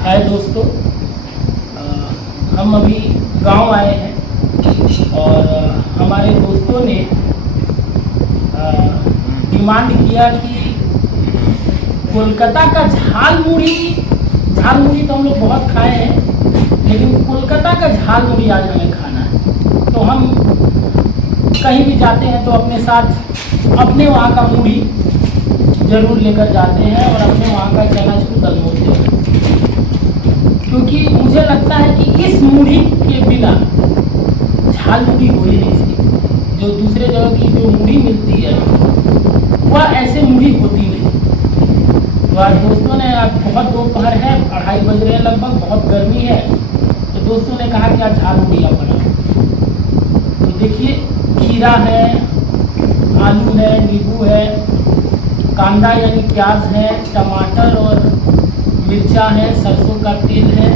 हाय दोस्तों, हम अभी गांव आए हैं और हमारे दोस्तों ने डिमांड किया कि कोलकाता का झाल मुड़ी तो हम लोग बहुत खाए हैं, लेकिन कोलकाता का झाल मुड़ी आज हमें खाना है। तो हम कहीं भी जाते हैं तो अपने साथ अपने वहाँ का मुड़ी ज़रूर लेकर जाते हैं और अपने वहाँ का चनाचूर दलमोते हैं, क्योंकि मुझे लगता है कि इस मुड़ी के बिना झाल मुड़ी हो ही नहीं सकती। जो दूसरे जगह की जो मुड़ी मिलती है वह ऐसे मुड़ी होती नहीं। तो आज दोस्तों ने, आज बहुत दोपहर है, 2:30 बज रहे हैं लगभग, बहुत गर्मी है, तो दोस्तों ने कहा कि आज झाल मुड़ी आप बनाओ। तो देखिए, खीरा है, आलू है, नींबू है, कांदा यानी प्याज है, टमाटर और मिर्चा है, सरसों का तेल है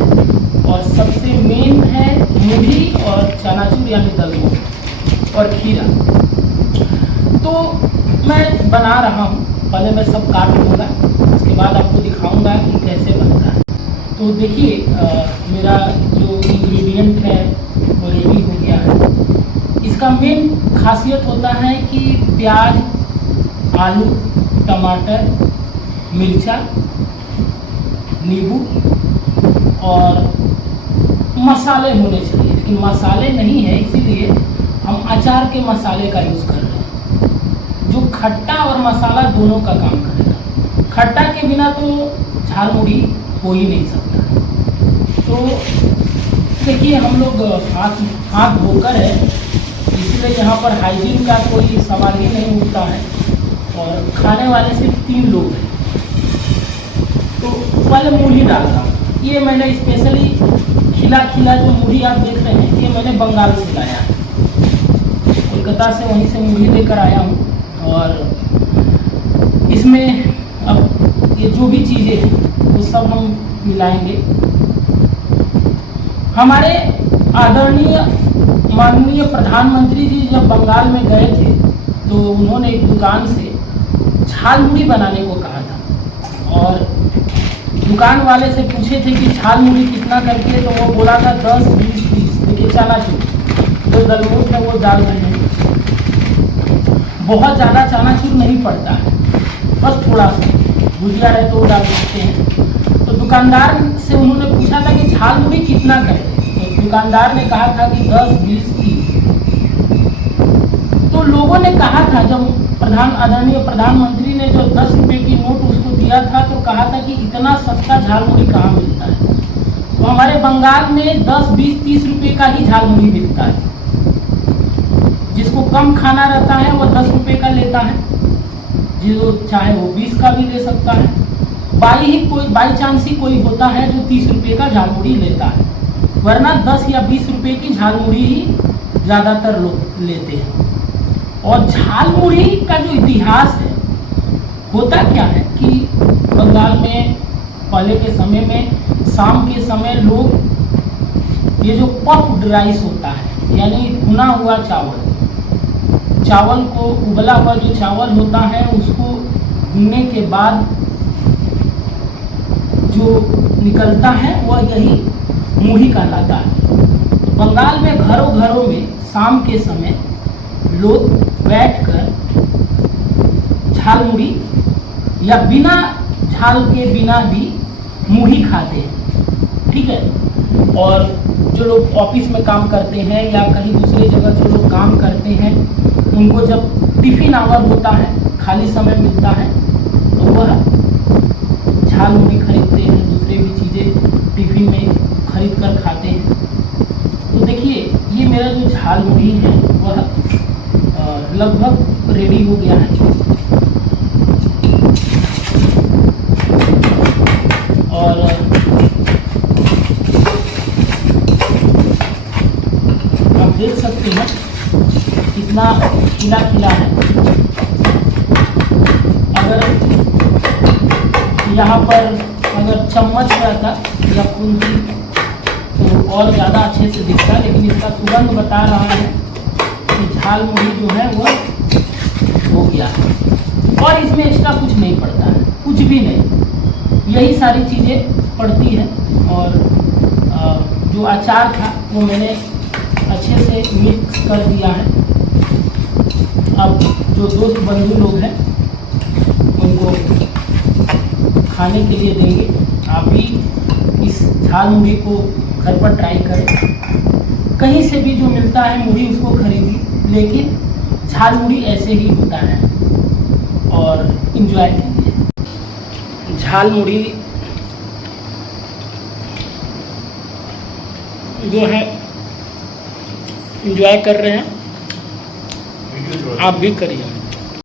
और सबसे मेन है मुढ़ी और चनाचूर यानी दलमोट और खीरा। तो मैं बना रहा हूँ, पहले मैं सब काट लूँगा, उसके बाद आपको दिखाऊंगा कि कैसे बनता है। तो देखिए, मेरा जो इंग्रेडिएंट है वो रेडी हो गया है। इसका मेन खासियत होता है कि प्याज, आलू, टमाटर, मिर्चा, नींबू और मसाले होने चाहिए, लेकिन मसाले नहीं है, इसीलिए हम अचार के मसाले का यूज़ कर रहे हैं, जो खट्टा और मसाला दोनों का काम करेगा। खट्टा के बिना तो झाल मुड़ी हो ही नहीं सकता। तो देखिए, हम लोग हाथ धोकर है, इसलिए यहाँ पर हाइजीन का कोई सवाल ही नहीं उठता है और खाने वाले सिर्फ 3 लोग हैं। तो पहले मुढ़ी डाल रहा हूँ। ये मैंने स्पेशली खिला जो मुढ़ी आप देख रहे हैं, ये मैंने बंगाल से लाया है, कोलकाता से, वहीं से मुढ़ी लेकर आया हूँ। और इसमें अब ये जो भी चीज़ें हैं वो सब हम मिलाएंगे। हमारे आदरणीय माननीय प्रधानमंत्री जी जब बंगाल में गए थे तो उन्होंने एक दुकान से झाल मुड़ी बनाने को कहा था और दुकान वाले से पूछे थे कि झाल मुड़ी कितना करके, तो वो बोला था 10, 20, 30। देखिए, चनाचूर जो दलमोट है वो डाल रहे हैं, बहुत ज़्यादा चनाचूर नहीं पड़ता है, बस थोड़ा सा भुजिया रहे तो वो डाल सकते हैं। तो दुकानदार से उन्होंने पूछा था कि झाल मुड़ी कितना करें, तो दुकानदार ने कहा था कि 10, 20, 30। तो लोगों ने कहा था, जब आदरणीय प्रधानमंत्री ने जो 10 रुपये की नोट उसको दिया था, तो कहा था कि इतना सस्ता झाल मुड़ी कहाँ मिलता है। तो हमारे बंगाल में 10, 20, 30 रुपये का ही झाल मुड़ी मिलता है। जिसको कम खाना रहता है वो 10 रुपये का लेता है, जो चाहे वो 20 का भी ले सकता है। बाई चांस ही कोई होता है जो 30 रुपये का झाल मुड़ी लेता है, वरना 10 या 20 रुपये की झाल मुड़ी ही ज़्यादातर लोग लेते हैं। और झाल मुड़ी का जो इतिहास है, होता क्या है कि बंगाल में पहले के समय में, शाम के समय लोग ये जो पफ्ड राइस होता है, यानी भुना हुआ चावल को, उबला हुआ जो चावल होता है उसको भूनने के बाद जो निकलता है वह यही मुढ़ी कहलाता है। बंगाल में घरों में शाम के समय लोग बैठकर झाल मुड़ी या बिना झाल के बिना भी मुढ़ी खाते हैं, ठीक है। और जो लोग ऑफिस में काम करते हैं या कहीं दूसरी जगह जो लोग काम करते हैं, उनको जब टिफिन आवर होता है, खाली समय मिलता है, तो वह झाल मुड़ी खरीदते हैं, दूसरे भी चीज़ें टिफिन में खरीद कर खाते हैं। तो देखिए, ये मेरा जो झाल मुड़ी है वह लगभग रेडी हो गया है। और आप देख सकते हैं कितना खिला है। अगर यहाँ पर अगर चम्मच रहता या खुंती तो और ज़्यादा अच्छे से दिखता, लेकिन इसका सुगंध बता रहा है कि झाल मुड़ी जो है वो हो गया है। और इसमें एक्स्ट्रा कुछ नहीं पड़ता है, कुछ भी नहीं, यही सारी चीज़ें पड़ती है। और जो अचार था वो मैंने अच्छे से मिक्स कर दिया है। अब जो दोस्त बंधु लोग हैं उनको खाने के लिए देंगे। आप भी इस झाल मुढ़ी को घर पर ट्राई करें। कहीं से भी जो मिलता है मुढ़ी उसको खरीदी, लेकिन झाल मुढ़ी ऐसे ही होता है और इन्जॉय कीजिए। झाल मुढ़ी जो है एंजॉय कर रहे हैं, आप भी करिए।